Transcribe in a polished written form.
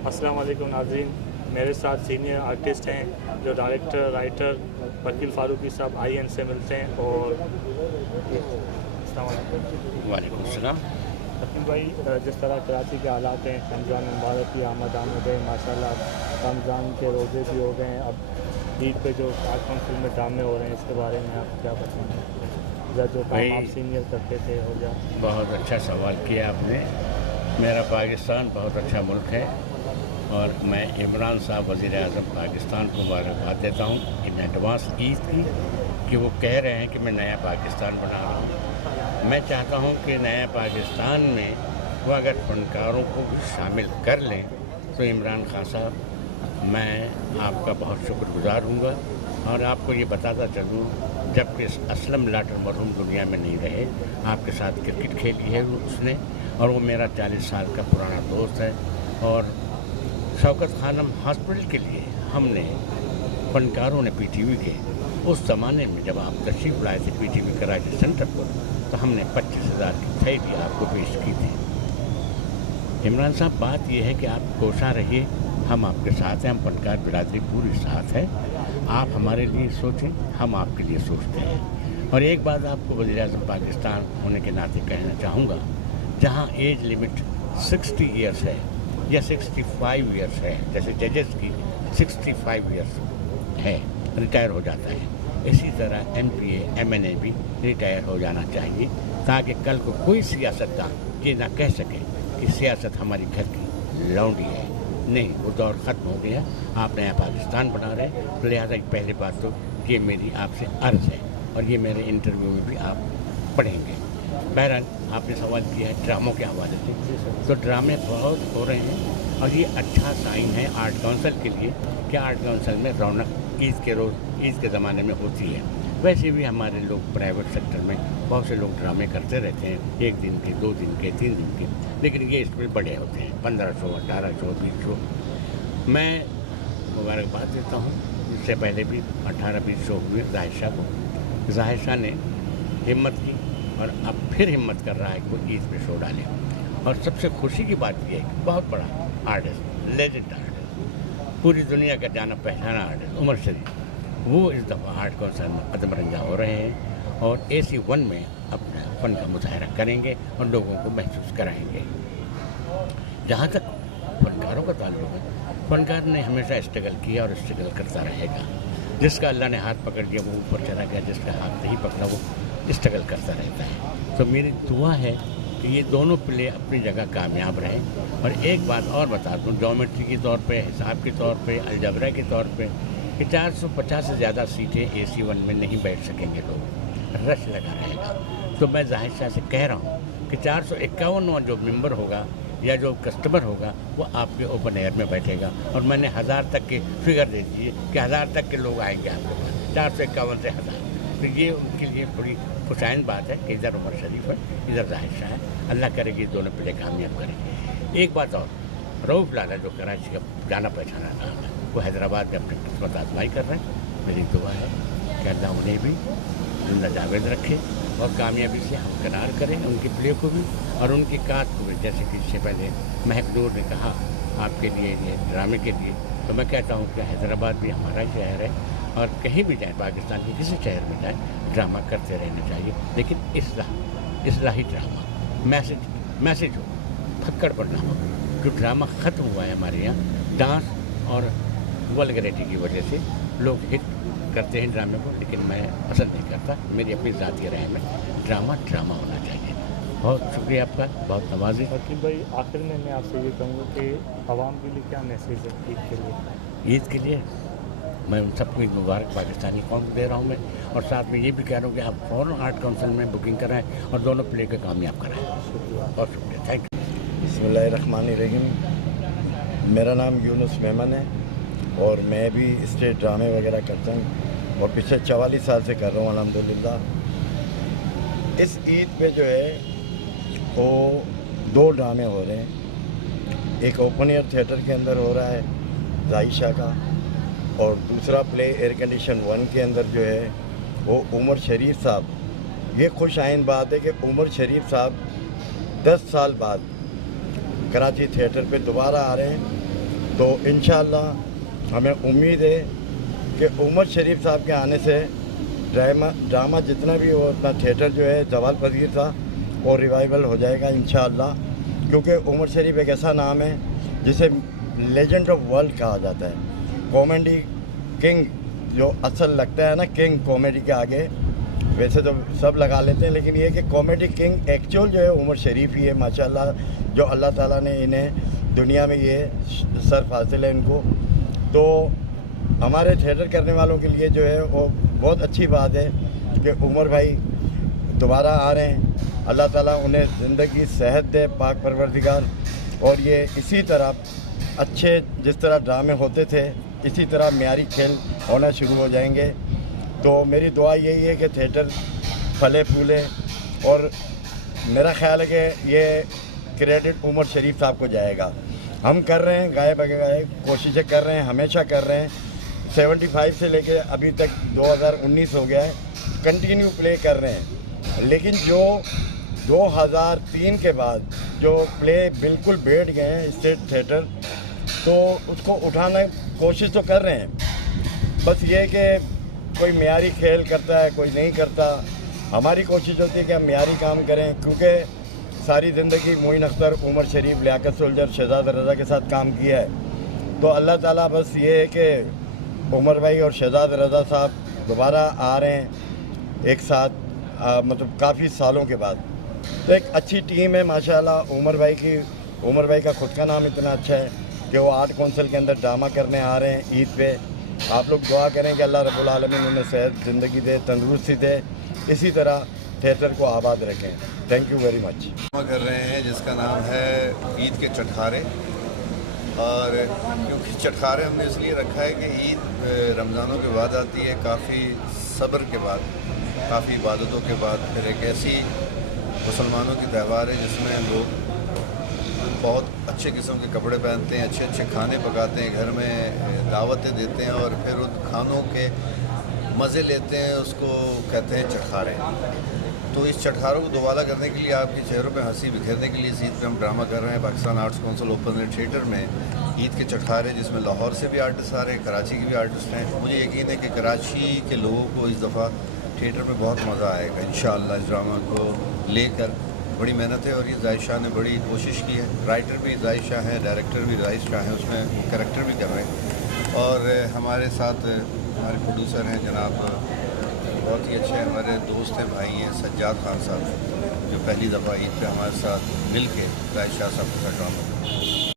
अस्सलाम वालेकुम नाज़रीन, मेरे साथ सीनियर आर्टिस्ट हैं जो डायरेक्टर राइटर वकील फ़ारूकी साहब IN से मिलते हैं। और अस्सलाम वालेकुम। वालेकुम सलाम। वकील भाई, जिस तरह कराची के हालात हैं, रमज़ान मुबारक की आमद है माशाल्लाह, रमज़ान के रोज़े भी हो गए हैं। अब ईद पे जो आर्ट काउंसिल में ड्रामे हो रहे हैं, इसके बारे में आप क्या बताएंगे? जो काम आप सीनियर करते थे हो गया। बहुत अच्छा सवाल किया आपने। मेरा पाकिस्तान बहुत अच्छा मुल्क है और मैं इमरान साहब वज़ीर-ए-आज़म पाकिस्तान को मुबारकबाद देता हूँ इन एडवांस ईद की, कि वो कह रहे हैं कि मैं नया पाकिस्तान बना रहा हूँ। मैं चाहता हूँ कि नया पाकिस्तान में वो अगर फनकारों को भी शामिल कर लें तो इमरान खान साहब, मैं आपका बहुत शुक्रगुज़ार हूँगा। और आपको ये बताता चलूँ, जबकि असलम लाटर मरहूम दुनिया में नहीं रहे, आपके साथ क्रिकेट खेली है उसने, और वो मेरा 40 साल का पुराना दोस्त है। और शौकत खानम हॉस्पिटल के लिए हमने फनकारों ने PTV के उस ज़माने में जब आप तशरीफ़ लाए थे PTV कराची सेंटर पर, तो हमने 25,000 की थैली आपको पेश की थी। इमरान साहब, बात यह है कि आप कोशा रहिए, हम आपके साथ हैं, हम फनकार बिरादरी पूरी साथ है। आप हमारे लिए सोचें, हम आपके लिए सोचते हैं। और एक बात आपको वज़ीर-ए-आज़म पाकिस्तान होने के नाते कहना चाहूँगा, जहाँ एज लिमिट 60 ईयर्स है या 65 ईयर्स है, जैसे जजेस की 65 ईयर्स है, रिटायर हो जाता है, इसी तरह MPA MNA भी रिटायर हो जाना चाहिए, ताकि कल को कोई सियासतदान ये ना कह सके कि सियासत हमारी घर की लौंडी है। नहीं, वो दौर ख़त्म हो गया। आप नया पाकिस्तान बना रहे, तो लिहाजा पहली बात तो ये मेरी आपसे अर्ज़ है, और ये मेरे इंटरव्यू में भी आप पढ़ेंगे। बहरहाल, आपने सवाल किया है ड्रामों के हवाले से, तो ड्रामे बहुत हो रहे हैं, और ये अच्छा साइन है आर्ट काउंसिल के लिए कि आर्ट काउंसिल में रौनक ईद के रोज़, ईद के ज़माने में होती है। वैसे भी हमारे लोग प्राइवेट सेक्टर में बहुत से लोग ड्रामे करते रहते हैं, 1 दिन के, 2 दिन के, 3 दिन के, लेकिन ये इसमें बड़े होते हैं, 15 शो, 18 शो, 20 शो। मैं मुबारकबाद देता हूँ, इससे पहले भी 18-20 शो हुए जाहिर शाह को। जाहिर शाह ने हिम्मत की और अब फिर हिम्मत कर रहा है कि वो ईद पे शो डाले। और सबसे खुशी की बात यह है कि बहुत बड़ा आर्टिस्ट, लेजेंड आर्टिस्ट, पूरी दुनिया का जाना पहचाना आर्टिस्ट उमर शरीफ, वो इस दफ़ा आर्ट काउंसिल में कदम रंजा हो रहे हैं और AC1 में अपना फ़न का मुजाहरा करेंगे और लोगों को महसूस कराएंगे। जहाँ तक फनकारों का ताल्लुक है, फनकार ने हमेशा स्ट्रगल किया और स्ट्रगल करता रहेगा। जिसका अल्लाह ने हाथ पकड़ लिया वो ऊपर चला गया, जिसका हाथ नहीं पकड़ा वो स्ट्रगल करता रहता है। तो मेरी दुआ है कि ये दोनों प्ले अपनी जगह कामयाब रहें। और एक बात और बता दूँ, ज्योमेट्री के तौर पे, हिसाब के तौर पे, अलजबरा के तौर पे, कि 450 से ज़्यादा सीटें AC1 में नहीं बैठ सकेंगे लोग, रश लगा रहेगा। तो मैं जाहिर शाह से कह रहा हूँ कि 451वां जो मेंबर होगा या जो कस्टमर होगा वो आपके ओपन एयर में बैठेगा। और मैंने 1000 तक के फिगर दे दीजिए कि 1000 तक के लोग आएंगे आपके पास, 451 से 1000। तो ये उनके लिए थोड़ी खुशाइन बात है कि इधर उमर शरीफ है, इधर जाहिर शाह है। अल्लाह करेगी दोनों प्ले कामयाब करेंगे। एक बात और, रऊफ़ लाला जो कराची का जाना पहचाना नाम है, वो हैदराबाद में अपनी किस्मत आजमाई कर रहे हैं। मेरी दुआ है कि अल्लाह उन्हें भी जिंदा जावेद रखे और कामयाबी से हमकिनार करें उनके प्ले को भी और उनकी काट को भी। जैसे कि इससे पहले महक नूर ने कहा आपके लिए, ये ड्रामे के लिए, तो मैं कहता हूँ कि हैदराबाद भी हमारा शहर है और कहीं भी जाए, पाकिस्तान के किसी शहर में जाए, ड्रामा करते रहना चाहिए, लेकिन इस्लाही ड्रामा, मैसेज हो, फक्कड़ पर ना हो। जो ड्रामा ख़त्म हुआ है हमारे यहाँ डांस और वल्गैरिटी की वजह से, लोग हिट करते हैं ड्रामे को, लेकिन मैं पसंद नहीं करता। मेरी अपनी ज़ाती राय में ड्रामा होना चाहिए। बहुत शुक्रिया आपका, बहुत नवाजी। वकील भाई, आखिर में मैं आपसे ये कहूँगा कि आवाम के लिए क्या मैसेज है ईद के लिए? ईद के लिए मैं उन सबको ईद मुबारक पाकिस्तानी कौम को दे रहा हूँ मैं, और साथ में ये भी कह रहा हूँ कि आप फ़ौरन आर्ट काउंसिल में बुकिंग कराएं और दोनों प्ले को कामयाब कराएं। बहुत शुक्रिया, थैंक यू। बिस्मिल्लाहिर्रहमानिर्रहीम। मेरा नाम यूनुस मेमन है और मैं भी स्टेज ड्रामे वगैरह करता हूँ और पिछले 44 साल से कर रहा हूँ अल्हम्दुलिल्लाह। इस ईद पे जो है वो 2 ड्रामे हो रहे हैं। एक ओपन एयर थिएटर के अंदर हो रहा है जायशा का, और दूसरा प्ले एयर कंडीशन 1 के अंदर जो है वो उमर शरीफ साहब। ये खुश आइन बात है कि उमर शरीफ साहब 10 साल बाद कराची थिएटर पे दोबारा आ रहे हैं तो इंशाअल्लाह हमें उम्मीद है कि उमर शरीफ साहब के आने से ड्रामा जितना भी हो अपना थिएटर जो है जवाल पजीर था और रिवाइवल हो जाएगा इंशाअल्लाह, क्योंकि उमर शरीफ एक ऐसा नाम है जिसे लेजेंड ऑफ वर्ल्ड कहा जाता है। कॉमेडी किंग जो असल लगता है ना, किंग कॉमेडी के आगे, वैसे तो सब लगा लेते हैं, लेकिन ये कि कॉमेडी किंग एक्चुअल जो है उमर शरीफ ही है माशाल्लाह, जो अल्लाह ताला ने इन्हें दुनिया में ये सर्फ हासिल है इनको। तो हमारे थिएटर करने वालों के लिए जो है वो बहुत अच्छी बात है कि उमर भाई दोबारा आ रहे हैं। अल्लाह ताला उन्हें ज़िंदगी सेहत दे पाक परवरदिगार, और ये इसी तरह अच्छे जिस तरह ड्रामे होते थे इसी तरह म्यारी खेल होना शुरू हो जाएंगे। तो मेरी दुआ यही है कि थिएटर फले फूले, और मेरा ख्याल है कि ये क्रेडिट उमर शरीफ साहब को जाएगा। हम कर रहे हैं गाए बगाए, कोशिशें कर रहे हैं, हमेशा कर रहे हैं। 75 से लेके अभी तक 2019 हो गया है, कंटिन्यू प्ले कर रहे हैं। लेकिन जो 2003 के बाद जो प्ले बिल्कुल बैठ गए हैं स्टेट थिएटर, तो उसको उठाने की कोशिश तो कर रहे हैं। बस ये कि कोई म्यारी खेल करता है, कोई नहीं करता। हमारी कोशिश होती है कि हम म्यारी काम करें, क्योंकि सारी ज़िंदगी मोइन अख्तर, उमर शरीफ, लियाकत सोल्जर, शहजाद रज़ा के साथ काम किया है। तो अल्लाह ताला बस ये है कि उमर भाई और शहजाद रज़ा साहब दोबारा आ रहे हैं एक साथ, मतलब काफ़ी सालों के बाद। तो एक अच्छी टीम है माशाल्लाह उमर भाई की। उमर भाई का ख़ुद का नाम इतना अच्छा है कि वो आर्ट काउंसिल के अंदर ड्रामा करने आ रहे हैं ईद पे। आप लोग दुआ करें कि अल्लाह रब्बुल आलमीन उन्हें सेहत ज़िंदगी दे, तंदुरुस्ती दे, इसी तरह थिएटर को आबाद रखें। Thank you very much. कर रहे हैं जिसका नाम है ईद के चटखारे, और क्योंकि चटखारे हमने इसलिए रखा है कि ईद रमज़ानों के बाद आती है, काफ़ी सब्र के बाद, काफ़ी इबादतों के बाद, फिर एक ऐसी मुसलमानों की त्यौहार है जिसमें लोग बहुत अच्छे किस्म के कपड़े पहनते हैं, अच्छे अच्छे खाने पकाते हैं, घर में दावतें देते हैं, और फिर उन खानों के मज़े लेते हैं, उसको कहते हैं चटखारे। तो इस चटखारों को दोबारा करने के लिए, आपके चेहरों पे हंसी बिखेरने के लिए इस ईद पे हम ड्रामा कर रहे हैं Pakistan arts council open air theatre में ईद के चटखारे, जिसमें लाहौर से भी आर्टिस्ट आ रहे हैं, कराची के भी आर्टिस्ट हैं। मुझे यकीन है कि कराची के लोगों को इस दफ़ा थिएटर में बहुत मज़ा आएगा इंशाअल्लाह। इस ड्रामा को लेकर बड़ी मेहनत है, और ये जाहिद शाह ने बड़ी कोशिश की है। राइटर भी जाहिद शाह है, डायरेक्टर भी जाहिद शाह है, उसमें कैरेक्टर भी कर रहे हैं। और हमारे साथ हमारे प्रोड्यूसर हैं जनाब, बहुत ही अच्छे हमारे दोस्त हैं, भाई हैं, सज्जाद खान साहब, जो पहली दफ़ा ईद पे हमारे साथ मिल के जाहिद शाह साहब के साथ ड्रामा करते हैं।